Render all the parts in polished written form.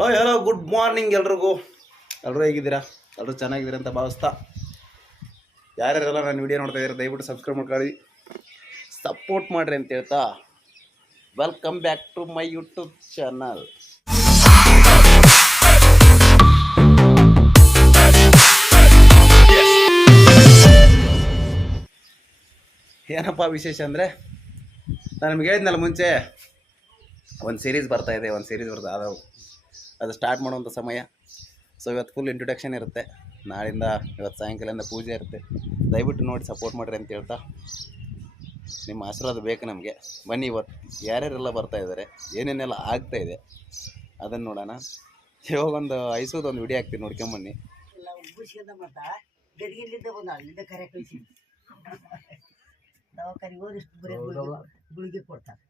ಓಯ್ hello good morning ಎಲ್ರಿಗೂ. ಎಲ್ಲರೂ ಹೇಗಿದ್ದೀರಾ? ಎಲ್ಲರೂ ಚೆನ್ನಾಗಿದ್ದೀರಾ ಅಂತ ಭಾವಿಸ್ತಾ, ಯಾರ್ಯಾರೆಲ್ಲ ನಾನು ವಿಡಿಯೋ ನೋಡ್ತಾ ಇದ್ದಾರೆ ದಯವಿಟ್ಟು ಸಬ್ಸ್ಕ್ರೈಬ್ ಮಾಡ್ಕೊಳ್ಳಿ, ಸಪೋರ್ಟ್ ಮಾಡಿರಿ ಅಂತ ಹೇಳ್ತಾ welcome back to my YouTube channel. ಏನಪ್ಪ ವಿಶೇಷ ಅಂದರೆ, ನಾನು ನಿಮ್ಗೆ ಹೇಳಿದ್ನಲ್ಲ ಮುಂಚೆ ಒಂದು ಸೀರೀಸ್ ಬರ್ತಾಯಿದೆ, ಅದು ಸ್ಟಾರ್ಟ್ ಮಾಡುವಂಥ ಸಮಯ. ಸೊ ಇವತ್ತು ಫುಲ್ ಇಂಟ್ರೊಡಕ್ಷನ್ ಇರುತ್ತೆ, ನಾಳಿಂದ ಇವತ್ತು ಸಾಯಂಕಾಲದಿಂದ ಪೂಜೆ ಇರುತ್ತೆ. ದಯವಿಟ್ಟು ನೋಡಿ ಸಪೋರ್ಟ್ ಮಾಡಿರಿ ಅಂತ ಹೇಳ್ತಾ, ನಿಮ್ಮ ಆಶೀರ್ವಾದ ಬೇಕು ನಮಗೆ. ಬನ್ನಿ, ಇವತ್ತು ಯಾರ್ಯಾರೆಲ್ಲ ಬರ್ತಾಯಿದ್ದಾರೆ, ಏನೇನೆಲ್ಲ ಆಗ್ತಾಯಿದೆ ಅದನ್ನು ನೋಡೋಣ. ಇವಾಗ ಒಂದು ಐಸೋದೊಂದು ವಿಡಿಯೋ ಹಾಕ್ತೀನಿ, ನೋಡ್ಕೊಂಬನ್ನಿ. ದವಾಖಾನೆ ಹೋದಷ್ಟು ಬರೀ ಗುಳಿಗೆ ಕೊಡ್ತಾರೆ.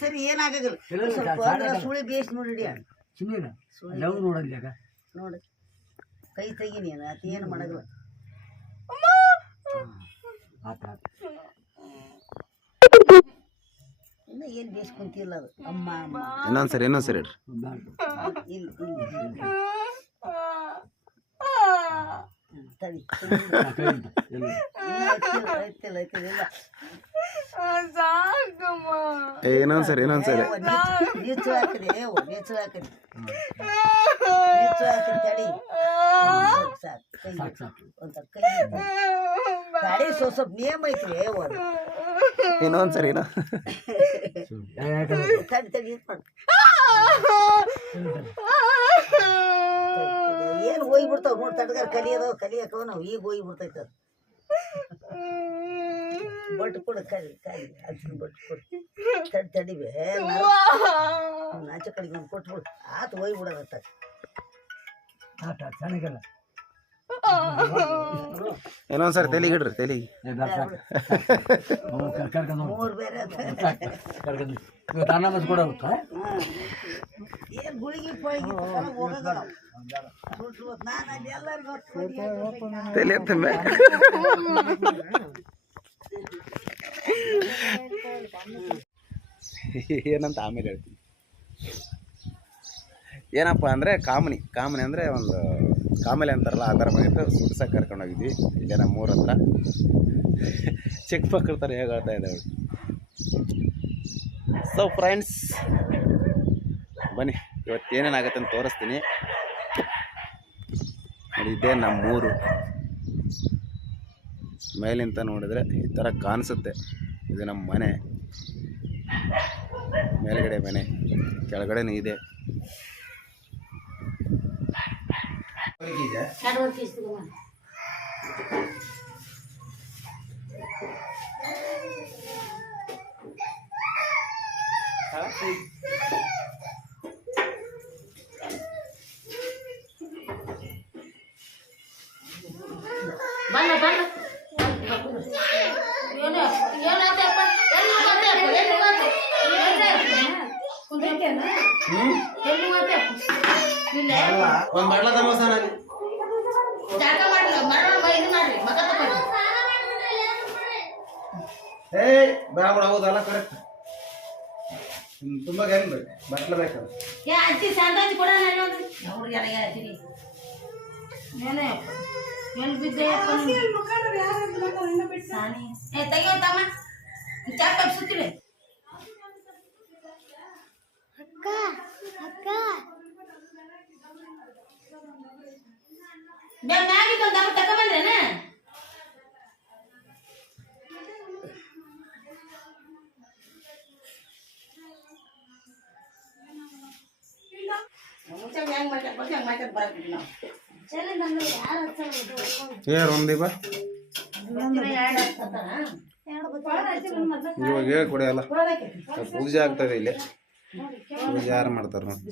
ಸರಿ ಏನಾಗಲ್ಲ, ಸ್ವಲ್ಪ ಸುಳಿ ಬೇಸ್ ನೋಡಿ ನೋಡಿ ಕೈ ತೆಗಿ ನೀನು, ಅತಿ ಏನು ಮಾಡಲ್ಲ. ಇನ್ನು ಏನು ಬೇಸ್ ಕುಂತಿಲ್ಲ ಅದು. ಅಮ್ಮ ಅಮ್ಮ ಇನ್ನೊಂದ್ಸರಿ ಇಲ್ಲ ತಡಿ ಇನ್ನೊಂದ್ಸರಿ ನೀಚು ಹಾಕಿದೆ, ನೀಚು ಹಾಕಿದೆ, ನೀಚು ಹಾಕಿದೆ. ತಡಿ ಸಾಕು ಅಂತ ಕೈ ಗಾಡಿ ಸ್ವಲ್ಪ ನೇಮ್ ಐತ್ರಿ. ಇನ್ನೊಂದ್ಸರಿ ತಡಿ ತಡಿ ಏನು ಹೋಗ್ಬಿಡ್ತಾವ ನೋಡಿ, ತಡ್ಗಾರ ಕಲಿಯೋದವ ಕಲಿಯಕವ ನಾವು ಈಗ ಹೋಗ್ಬಿಡ್ತೈತ. ಬಟ್ ಕೊಡು ಕಲಿ ಅದನ್ನ ಬಟ್ ಕೊಡು. ತಡಿವೆ ನಾಚೆ ಕಡೆಗೆ ಒಂದು ಕೊಟ್ಬಿಡು, ಆತು ಹೋಗ್ಬಿಡೋದತ್ತ. ಚೆನ್ನಾಗಲ್ಲ ಇನ್ನೊಂದ್ಸರಿ ತೆಲಿಗೆ ಇಡ್ರಿ, ತೆಲಿಗೆ ಮೂರು ಬೇರೆ ಏನು ಗುಳಿಗೆ ಪಳಿಗೆ ಹೋಗಲ್ಲ. ನಾನು ಅಲ್ಲಿ ಎಲ್ಲರಿಗೂ ತಲೆ ಎತ್ತಂಬ ಏನಂತ ಆಮೇಲೆ ಹೇಳ್ತೀನಿ. ಏನಪ್ಪ ಅಂದರೆ ಕಾಮನಿ ಅಂದರೆ ಒಂದು ಕಾಮೇಲೆ ಅಂತಾರಲ್ಲ, ಆ ಥರ ಮಾಡಿಟ್ಟು ಸುಡ್ಸಕ್ಕೆ ಕರ್ಕೊಂಡೋಗಿದ್ವಿ. ಇಲ್ಲೇ ನಮ್ಮ ಊರ ಹತ್ರ ಚಿಕ್ಕ ಮಕ್ಕಳ ಥರ ಹೇಗೆ ಹೇಳ್ತಾ ಇದ್ದಾವೆ. ಸೊ ಫ್ರೆಂಡ್ಸ್ ಬನ್ನಿ, ಇವತ್ತು ಏನೇನಾಗತ್ತೆ ಅಂತ ತೋರಿಸ್ತೀನಿ. ಇದೇ ನಮ್ಮೂರು. ಮೇಲಿಂತ ನೋಡಿದರೆ ಈ ಥರ ಕಾಣಿಸುತ್ತೆ. ಇದು ನಮ್ಮ ಮನೆ, ಮೇಲ್ಗಡೆ ಮನೆ, ಕೆಳಗಡೆನೂ ಇದೆ. ಒಂದು ಬಡ್ಲ ತಮೋಸ ಬೇಡ ಹೌದಲ್ಲ, ಕರೆಕ್ಟ್. ತುಂಬ ಗೇನ್ ಬೇಕು, ಬಟ್ಲ ಬೇಕಲ್ಲ. ಒಂದೀಪ ಇವಾಗ ಹೇಳ್ಕೊಡಿ ಅಲ್ಲ, ಪೂಜೆ ಆಗ್ತದೆ ಇಲ್ಲಿ. ಪೂಜೆ ಯಾರು ಮಾಡ್ತಾರ ನೋಡಿ.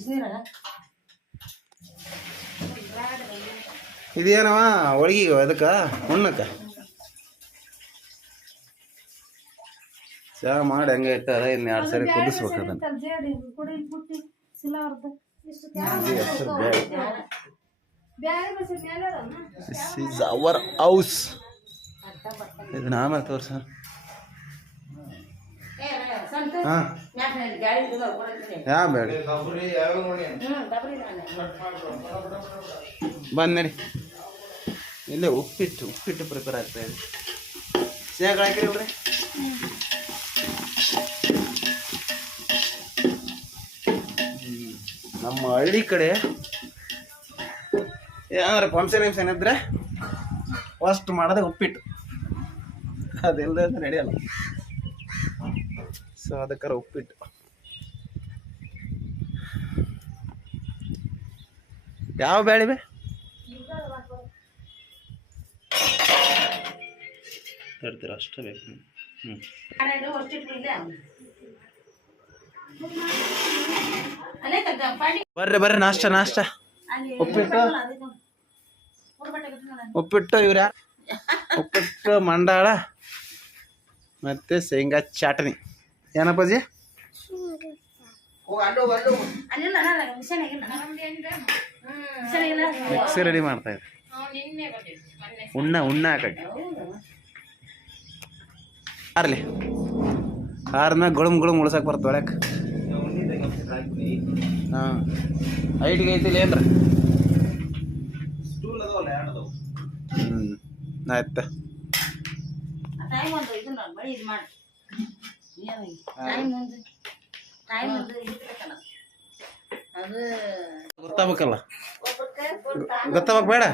ಇದೇನವ ಹೋಳಿಗೆ, ಅದಕ್ಕೆ ಹುಣ್ಣಕ್ಕೆ ಚಹಾ ಮಾಡಿ ಹಂಗೆ ಇಟ್ಟಾರ. ಇನ್ನು 2 ಸರಿ ಕುದಿಸ್ಬೇಕು ಅದನ್ನು. This is our house. ಇದನ್ನ ಆಮೇಲೆ ತೋರ್ಸ. ಹಾಂ ಯಾ ಬೇಡ ಬಂದು ನಡಿ. ಇಲ್ಲೇ ಉಪ್ಪಿಟ್ಟು ಪ್ರಿಪೇರ್ ಆಗ್ತಾ ಇದೆ. ಸೇಗ ಹಾಕಿರಿ ಇವ್ರಿ. ನಮ್ಮ ಹಳ್ಳಿ ಕಡೆ ಏನಾದ್ರೆ ಫಂಕ್ಷನ್ ಇದ್ರೆ ಫಸ್ಟ್ ಮಾಡೋದೇ ಉಪ್ಪಿಟ್ಟು, ಅದೆಲ್ಲ ನಡೆಯಲ್ಲ. ಸೊ ಅದಕ್ಕಾರ ಉಪ್ಪಿಟ್ಟು. ಯಾವ ಬೇಳೆ ತರ್ತೀರ ಅಷ್ಟೇ ಬೇಕು. ಬರ್ರಿ ನಾಷ್ಟ ಉಪ್ಪಿಟ್ಟು ಇವ್ರ ಉಪ್ಪಿಟ್ಟು ಮಂಡಾಳ ಮತ್ತೆ ಶೇಂಗಾ ಚಟ್ನಿ. ಏನಪ್ಪಾಜಿ ಮಿಕ್ಸಿ ರೆಡಿ ಮಾಡ್ತಾ ಇದ್ದೆ. ಉಣ್ಣ ಹಾಕಿ ಆರ್ಲಿ ಆರ್ಮ್ಯಾಗ ಗುಳುಮ್ ಉಳ್ಸಕ್ ಬರ್ತ ಒಳಕ್. ಹಾಂ ಐಟಿಗೆ ಐತಿಲ್ಲ ಏನ್ರ? ಆಯ್ತ ಗೊತ್ತಾಗಬೇಕಲ್ಲ, ಗೊತ್ತಾಗಬೇಕು ಬೇಡ?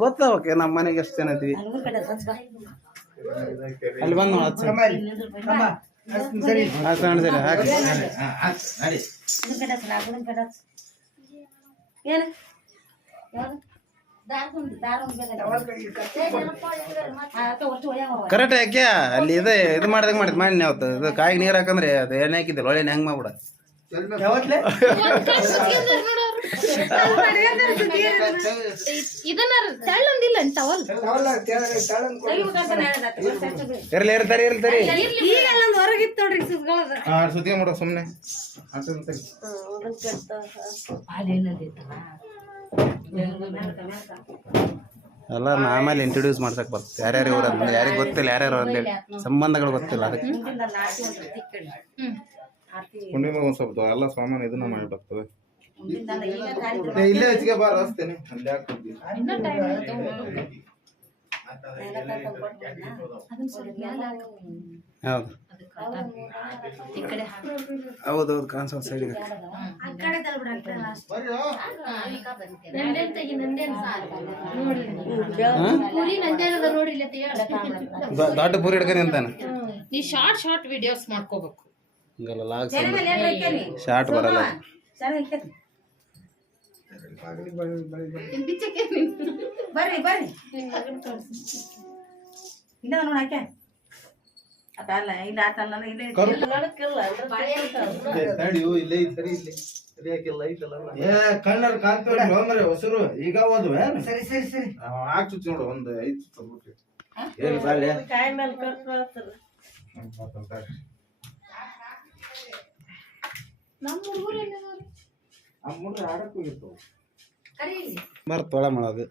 ಗೊತ್ತಾಗಬೇಕು. ನಮ್ಮ ಮನೆಗೆ ಎಷ್ಟು ಜನ ಐತಿ ಅಲ್ಲಿ ಬಂದು ಕರೆಕ್ಟ್ ಯಾಕೆ ಅಲ್ಲಿ ಇದು ಮಾಡ್ದಂಗೆ ಮಾಡಿದ್ ಮಾಡಿ ಯಾವತ್ತು ಇದು ಕಾಯಿಗೆ ನೀರು ಹಾಕಂದ್ರೆ ಅದು ಎಣ್ಣೆ ಹಾಕಿದ್ದಿಲ್ಲ ಒಳ್ಳೆ ಹೆಂಗೆ ಮಾಡ್ಬಿಡ. ಸುದ್ದಿ ಮಾಡೋ ಸುಮ್ಮನೆ ಎಲ್ಲ ಆಮೇಲೆ ಇಂಟ್ರೊಡ್ಯೂಸ್ ಮಾಡ್ಸಕ್ ಬರ್ತದೆ. ಯಾರ್ಯಾರು ಇವ್ರ ಯಾರಿಗೆ ಗೊತ್ತಿಲ್ಲ, ಯಾರ್ಯಾರು ಅಂತೇಳಿ ಸಂಬಂಧಗಳು ಗೊತ್ತಿಲ್ಲ. ಅದಕ್ಕೆ ಕುಂಡಿನ ಒಂದು ಸ್ವಲ್ಪ ಎಲ್ಲ ಸಾಮಾನು ಇದನ್ನ ಮಾಡಿ ಬರ್ತದೆ. ಇಲ್ಲೇ ಹೆಚ್ಚಿಗೆ ಬಾರ ಅಸ್ತೇನೆ ಅಲ್ಲಿ ಹೌದು ಕಾನ್ಸಲ್ ಸೈಡಿಗೆ ದೊಡ್ಡ ಪೂರಿ ಹಿಡ್ಕೊಂಡು ಅಂತಾನೆ. ನೀ ಶಾರ್ಟ್ ವಿಡಿಯೋಸ್ ಮಾಡ್ಕೋಬೇಕು. ಶಾರ್ಟ್ ಬರಲ್ಲ. ಬರ್ರಿ ಇಲ್ಲ ನೋಡಿ ಹಾಕ್ಯ ಅದಲ್ಲ ಇಲ್ಲ ಆತಲ್ಲ ಕಣ್ಣರ್ ಕಾಂತ ಹೊಸರು ಈಗ ಓದುವ. ಸರಿ ಹಾಕಿ ನೋಡು ಒಂದು 5 ಕಾಯಿ ಮೇಲೆ ಕರ್ತ ಬರ್ತೊಳ ಮಾಡೋದು.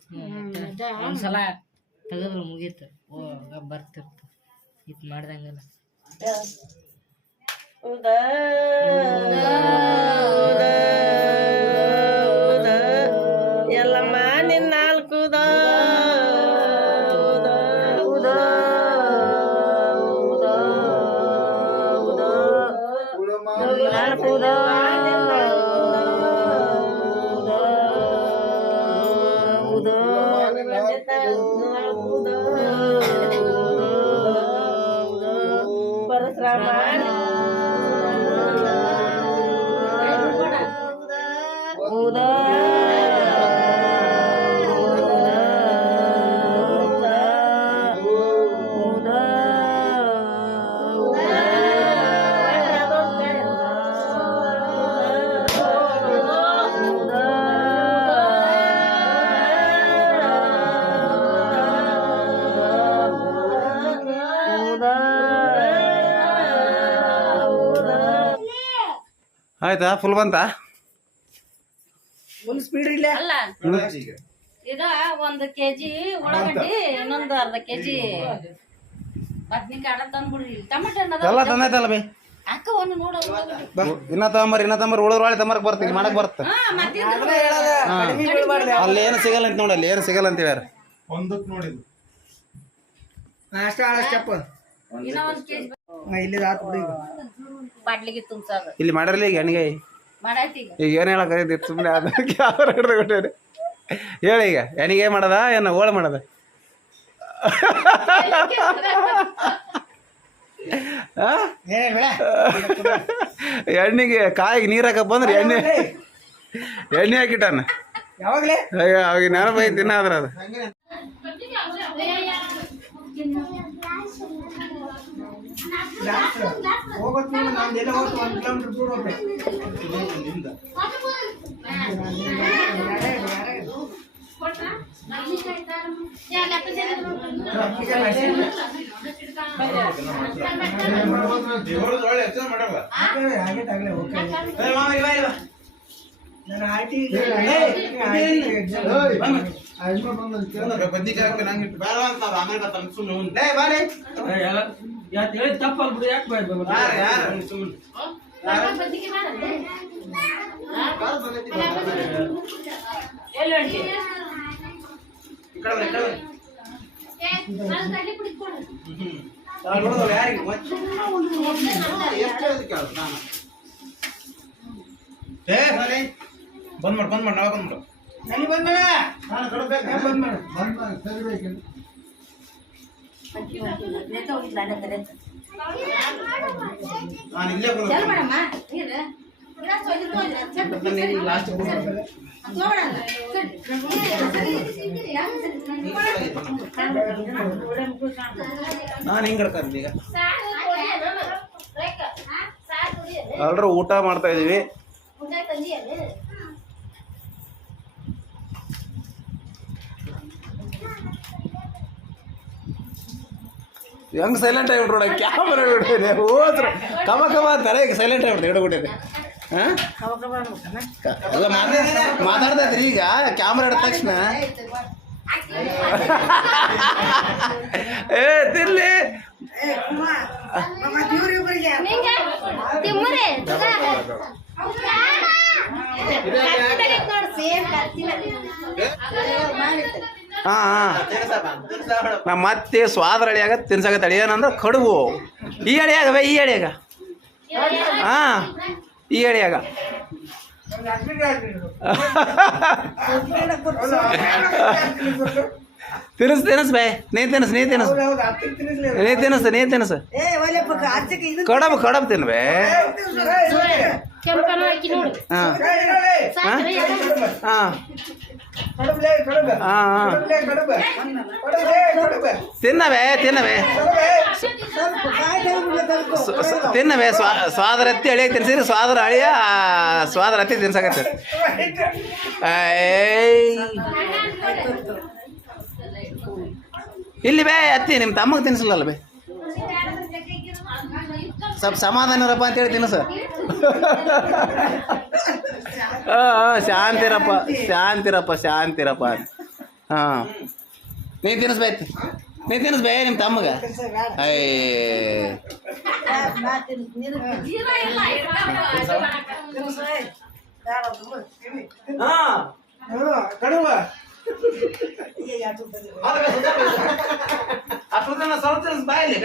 ಒಂದ್ಸಲ ತೆಗೆದ್ರು ಮುಗೀತು, ಬರ್ತಿರ್ತ ಇದು ಮಾಡ್ದಂಗೆಲ್ಲ. ಎಲ್ಲಮ್ಮ ನಿನ್ನ ನಾಲ್ಕುದ ಆಯ್ತಾ ಫುಲ್ ಬಂತಾ ಫುಲ್ ಸ್ಪೀಡ್ ಇಲ್ಲ ಅಲ್ಲ ಈಗ 1 ಕೆಜಿ ಉಳ್ಳಾಗಡ್ಡಿ ಇನ್ನೊಂದು ಅರ್ಧ ಕೆಜಿ ಬದ್ನಿಕಾಯಿ ಅಡ ತಂದ್ಬಿಡ್ರಿ ಟಮಾಟೆ ಎಲ್ಲ ತಂದೈತಲ್ಲ ಬೈ ಅಕ್ಕ ಒಂದು ನೋಡ ಇನ್ನ ತಗೊಂಬರ್ ಉಳಿದ್ರೊಳಗೆ ತಮ್ಮರ್ಗೆ ಬರ್ತೀನಿ ಮಾಡಕ್ ಬರುತ್ತೆ ಅಲ್ಲಿ ಏನು ಸಿಗಲ್ಲ ಅಂತ ನೋಡಿ ಅಲ್ಲಿ ಏನು ಸಿಗಲ್ಲ ಅಂತ ಹೇಳ್ಯಾರ ಒಂದಕ್ಕೆ ನೋಡಿದ್ದು ಅಷ್ಟಪ್ಪ ಇನ್ನೂ 1 ಕೆಜಿ ಇಲ್ಲಿ ಆತು ಬಿಡಿ ಬಾಟ್ಲಿಗೆ ತುಂಬ್ಸೋದು ಇಲ್ಲಿ ಮಾಡಿರಲಿ ಈಗ ಎಣ್ಣಿಗೆ ಮಾಡಾಯ್ತಿ ಈಗ ಈಗ ಏನು ಹೇಳಕ್ಕಾಗೈತಿ ಸುಮ್ಮನೆ ಅದಕ್ಕೆ ಯಾವ ಹಿಡ್ದು ಕೊಟ್ಟೇರಿ ಹೇಳಿ ಈಗ ಎಣ್ಣಿಗೆ ಮಾಡೋದ ಏನು ಹೋಳು ಮಾಡೋದ ಎಣ್ಣೆಗೆ ಕಾಯಿಗೆ ನೀರು ಹಾಕಪ್ಪ ಅಂದ್ರೆ ಎಣ್ಣೆ ಹಾಕಿಟ್ಟಾನ ಯಾವಾಗಲೇ ಅವಾಗ ನೆನಪು ಐತಿ ತಿನ್ನ ಅದ್ರ ಅದು ಹೋಗ್ಬೇಕು ನಾನು ಎಲ್ಲ ಹೋಗ್ತು 1 ಕಿಲೋಮೀಟರ್ ದೂರ ಹೋಗ್ಬೇಕು ನಾನು ಆಯ್ತು ತಪ್ಪಲ್ ಬಿಡು ಯಾಕೆ ಬಂದ್ ಮಾಡಿ ನಾವ್ ಬಂದ್ಬಿಡು ನನಗೆ ಬಂದ್ಮೇಲೆ ನಾನು ಇಲ್ಲೇ ಲಾಸ್ಟ್ ನಾನು ಹಿಂಗೆ ಕರ್ಕಂತ ಈಗ ಎಲ್ಲರೂ ಊಟ ಮಾಡ್ತಾ ಇದೀವಿ ಹೆಂಗ್ ಸೈಲೆಂಟ್ ಆಗಿಬಿಟ್ರೋಡ ಕ್ಯಾಮರಾ ಬಿಡ್ತೇನೆ ಹೋದ್ರು ಕಮ ಅಂತಾರೆ ಈಗ ಸೈಲೆಂಟ್ ಆಗಿಬಿಡ್ತೇನೆ ಹಿಡ್ಬಿಟ್ಟಿದೆ ಹಾಂ ಅಲ್ಲ ಮಾತಾಡ್ತಾ ಇದ್ರಿ ಈಗ ಕ್ಯಾಮ್ರಾ ಹಿಡಿದ ತಕ್ಷಣ ಏ ತಿರ್ಲಿ ಹಾಂ ನಮ್ಮ ಮತ್ತೆ ಸ್ವಾದ್ರ ಅಳಿಯಾಗ ತಿನ್ಸಾಕತ್ತಾಳೆ ಏನಂದ್ರೆ ಕಡುಬು ಈ ಅಳಿಯಾಗವೆ ಈ ಅಳಿಯಾಗ ಹಾಂ ಈ ಅಳಿಯಾಗ ತಿನ್ನಿಸ್ ಬೇ ನೀನು ತಿನ್ನಿಸು ಕಡಬು ತಿನ್ಬೇ ಹಾಂ ಹಾಂ ತಿನ್ನವೇ ಸ್ವಾದರ ಹತ್ತಿ ಅಳಿಯಾಗ ತಿನ್ಸಿರಿ ಸ್ವಾದರ ಅಳಿಯ ಸ್ವಾದರ ಹತ್ತಿ ತಿನ್ಸಾಕತ್ತೆ ಇಲ್ಲಿ ಬೇ ಅತ್ತಿ ನಿಮ್ಮ ತಮ್ಮಗೆ ತಿನ್ಸಲ್ಲ ಬೇ ಸ್ವಲ್ಪ ಸಮಾಧಾನ ಇರಪ್ಪ ಅಂತೇಳಿ ತಿನ್ನಿಸ ಶಾಂತಿರಪ್ಪ ಹಾಂ ನೀನು ತಿನ್ನಿಸ್ಬೇಕು ನೀನು ತಿನ್ನಿಸ್ಬೇ ನಿಮ್ಮ ತಮ್ಮಗ ಕಡುವ ಸ್ವಲ್ಪ ತಿನ್ನಿಸ್ ಬಾಯಿಲಿ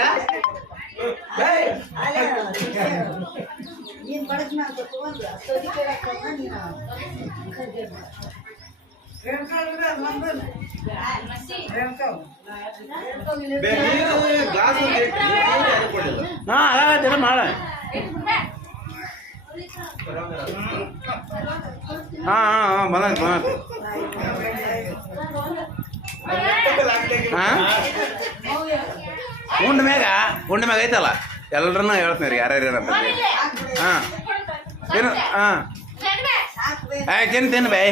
ನೀನು ಬಡಕ್ನ ಅಂತ ತಗೊಂಡು ಹಾಂ ಆಗತ್ತಿಲ್ಲ ಮಾಡ ಹಾಂ ಬಂದ ಹಾಂ ಉಂಡ ಮ್ಯಾಗ ಐತಲ್ಲ ಎಲ್ಲರನ್ನೂ ಹೇಳ್ತೀನಿ ರೀ ಯಾರ್ಯಾರು ಏನಂತ ಹಾಂ ತಿನ್ನು ಹಾಂ ತಿನ್ನು ಬೇ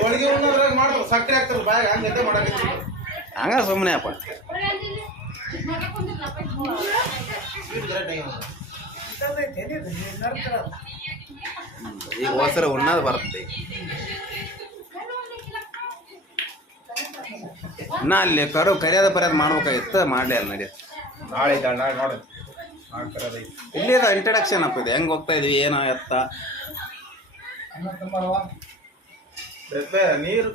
ಹೋಳಿಗೆ ಮಾಡ್ತಾರೆ ಸಕ್ಕರೆ ಹಾಕ್ತಾರೆ ಬ್ಯಾಗ್ ಹಂಗೆ ಮಾಡಕ್ಕೆ ಹಂಗ ಸುಮ್ಮನೆ ಅಪ್ಪ ಈಗ ಹೊಸರು ಉಣ್ಣೋದು ಬರುತ್ತೆ ನಾ ಅಲ್ಲಿ ಕರಿಯೋದ ಬರೋದು ಮಾಡ್ಬೇಕಾಗಿತ್ತು ಮಾಡಲಿ ಅಲ್ಲಿ ನಡಿ ನಾಳೆ ಇದ್ದಾಳೆ ನಾಳೆ ನೋಡು ಮಾಡ್ತಿರೋದು ಇಲ್ಲಿ ಇಂಟ್ರಡಕ್ಷನ್ ಅಪ್ಪ ಇದು ಹೆಂಗೆ ಹೋಗ್ತಾ ಇದೀವಿ ಏನೋ ಎತ್ತ ನೀರು